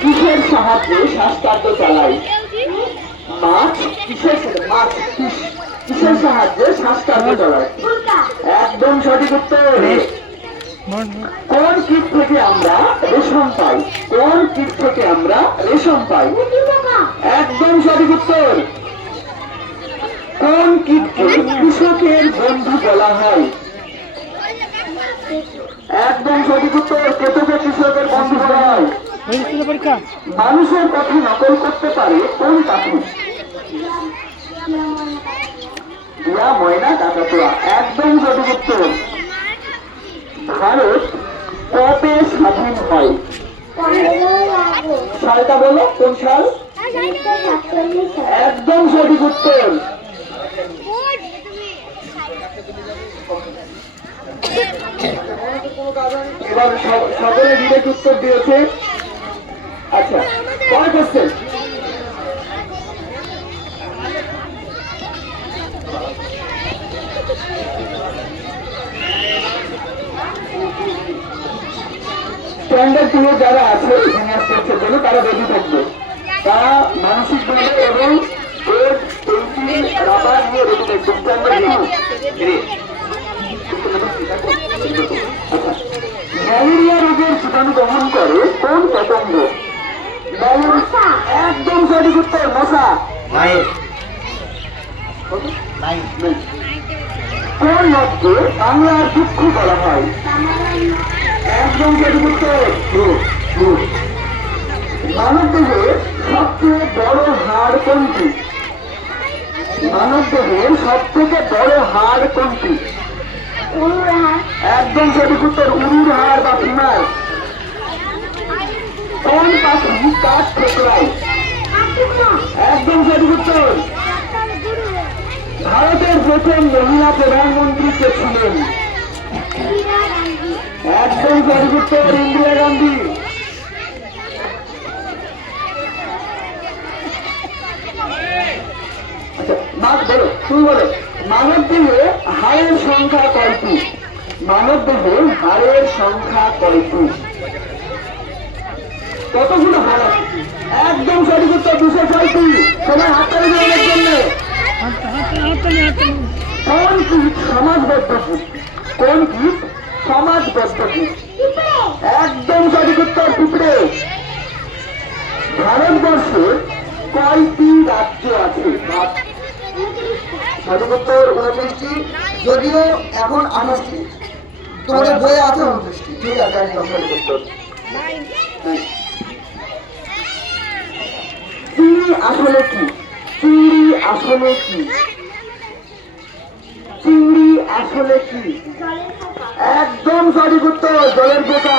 কিসের সাহায্যে শ্বাসকার্য চালায় মাছ কিসের সাথে মাছ কিসের সাহায্যে শ্বাসকার্য চালায় একদম সঠিক উত্তর। কোন কীট থেকে আমরা রেশম পাই? কোন কীট থেকে আমরা রেশম পাই? একদম সঠিক উত্তর। কোন কীটকে কৃষকের বন্ধু বলা হয়? একদম সঠিক উত্তর কেতকে কৃষকের বন্ধু বলা হয় পরীক্ষা। মানুষের কথা নকল করতে পারে কোন ময়না কাকাতুয়া, একদম সঠিক ভারত কবে স্বাধীন হয়? সালটা বলো, কোন সাল? একদম সঠিক উত্তর এবার সকলে ডিরেক্ট উত্তর দিয়েছে। আচ্ছা টুয়ে যারা আছে, এখানে স্পোর্টসের জন্য তারা রেডি থাকবে। তারা মানসিকভাবে এবং বোর্ড পেন্সিল রাবার টু আচ্ছা। ম্যালেরিয়া রোগের জীবাণু দমন করে কোন পতঙ্গ ম্যালেরিয়া একদম সঠিক উত্তর মশা। কোন নদকে বাংলার দুঃখ বলা হয়? একদম সঠিক উত্তর। মানব দেহের সবচেয়ে বড় হাড় কোনটি? মানব দেহের সব থেকে বড় হাড় কোনটি? একদম সঠিক উত্তর উরুর হাড় বা ফিমার। ভারতের প্রথম মহিলা প্রধানমন্ত্রী কে ছিলেন একদম সঠিক ইন্দিরা গান্ধী। আচ্ছা, বলো বলো মানব দেহে হাড়ের সংখ্যা কয়টি মানব দেহে হাড়ের সংখ্যা কয়টি কতগুলো কোন কীট সমাজবদ্ধ কীট কোন একদম সঠিক উত্তর পিঁপড়ে ভারতবর্ষে কয়টি রাজ্য আছে? সঠিক উত্তর উনত্রিশটি যদিও এখন আঠাশটি তোমাদের বইয়ে আছে উনত্রিশটি ঠিক আছে, একদম সঠিক উত্তর। চিংড়ি আসলে কি? চিংড়ি আসলে কি? চিংড়ি আসলে কি? একদম সঠিক উত্তর জলের পোকা